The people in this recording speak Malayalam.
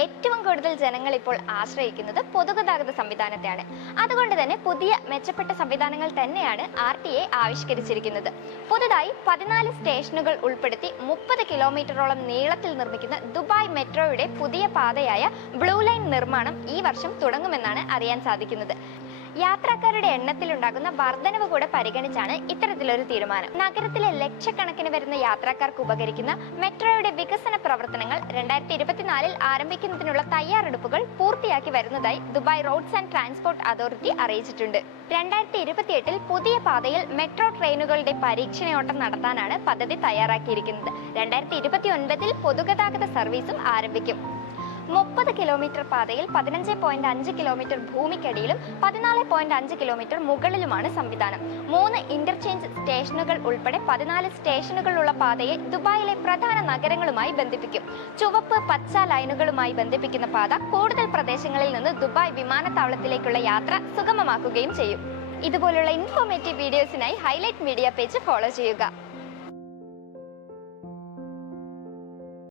ഏറ്റവും കൂടുതൽ ജനങ്ങൾ ഇപ്പോൾ ആശ്രയിക്കുന്നത് പൊതുഗതാഗത സംവിധാനത്തെയാണ്. അതുകൊണ്ട് തന്നെ പുതിയ മെച്ചപ്പെട്ട സംവിധാനങ്ങൾ തന്നെയാണ് RTA ആവിഷ്കരിച്ചിരിക്കുന്നത്. പുതുതായി 14 സ്റ്റേഷനുകൾ ഉൾപ്പെടുത്തി 30 കിലോമീറ്ററോളം നീളത്തിൽ നിർമ്മിക്കുന്ന ദുബായ് മെട്രോയുടെ പുതിയ പാതയായ ബ്ലൂ ലൈൻ നിർമ്മാണം ഈ വർഷം തുടങ്ങുമെന്നാണ് അറിയാൻ സാധിക്കുന്നത്. യാത്രക്കാരുടെ എണ്ണത്തിലുണ്ടാകുന്ന വർധനവ് കൂടെ പരിഗണിച്ചാണ് ഇത്തരത്തിലൊരു തീരുമാനം. നഗരത്തിലെ ലക്ഷക്കണക്കിന് വരുന്ന യാത്രക്കാർക്ക് ഉപകരിക്കുന്ന മെട്രോയുടെ വികസന പ്രവർത്തനങ്ങൾ 2024 ആരംഭിക്കുന്നതിനുള്ള തയ്യാറെടുപ്പുകൾ പൂർത്തിയാക്കി വരുന്നതായി Dubai roads and transport authority അറിയിച്ചിട്ടുണ്ട്. 2028 പുതിയ പാതയിൽ മെട്രോ ട്രെയിനുകളുടെ പരീക്ഷണയോട്ടം നടത്താനാണ് പദ്ധതി തയ്യാറാക്കിയിരിക്കുന്നത്. 2029 പൊതുഗതാഗത സർവീസും ആരംഭിക്കും. 30 കിലോമീറ്റർ പാതയിൽ 15.5 കിലോമീറ്റർ ഭൂമിക്കടിയിലും 14.5 കിലോമീറ്റർ മുകളിലുമാണ് സംവിധാനം. 3 ഇന്റർചേഞ്ച് സ്റ്റേഷനുകൾ ഉൾപ്പെടെ 14 സ്റ്റേഷനുകളുള്ള പാതയെ ദുബായിലെ പ്രധാന നഗരങ്ങളുമായി ബന്ധിപ്പിക്കും. ചുവപ്പ് പച്ച ലൈനുകളുമായി ബന്ധിപ്പിക്കുന്ന പാത കൂടുതൽ പ്രദേശങ്ങളിൽ നിന്ന് ദുബായ് വിമാനത്താവളത്തിലേക്കുള്ള യാത്ര സുഗമമാക്കുകയും ചെയ്യും. ഇതുപോലുള്ള ഇൻഫോർമേറ്റീവ് വീഡിയോസിനായി ഹൈലൈറ്റ് മീഡിയ പേജ് ഫോളോ ചെയ്യുക.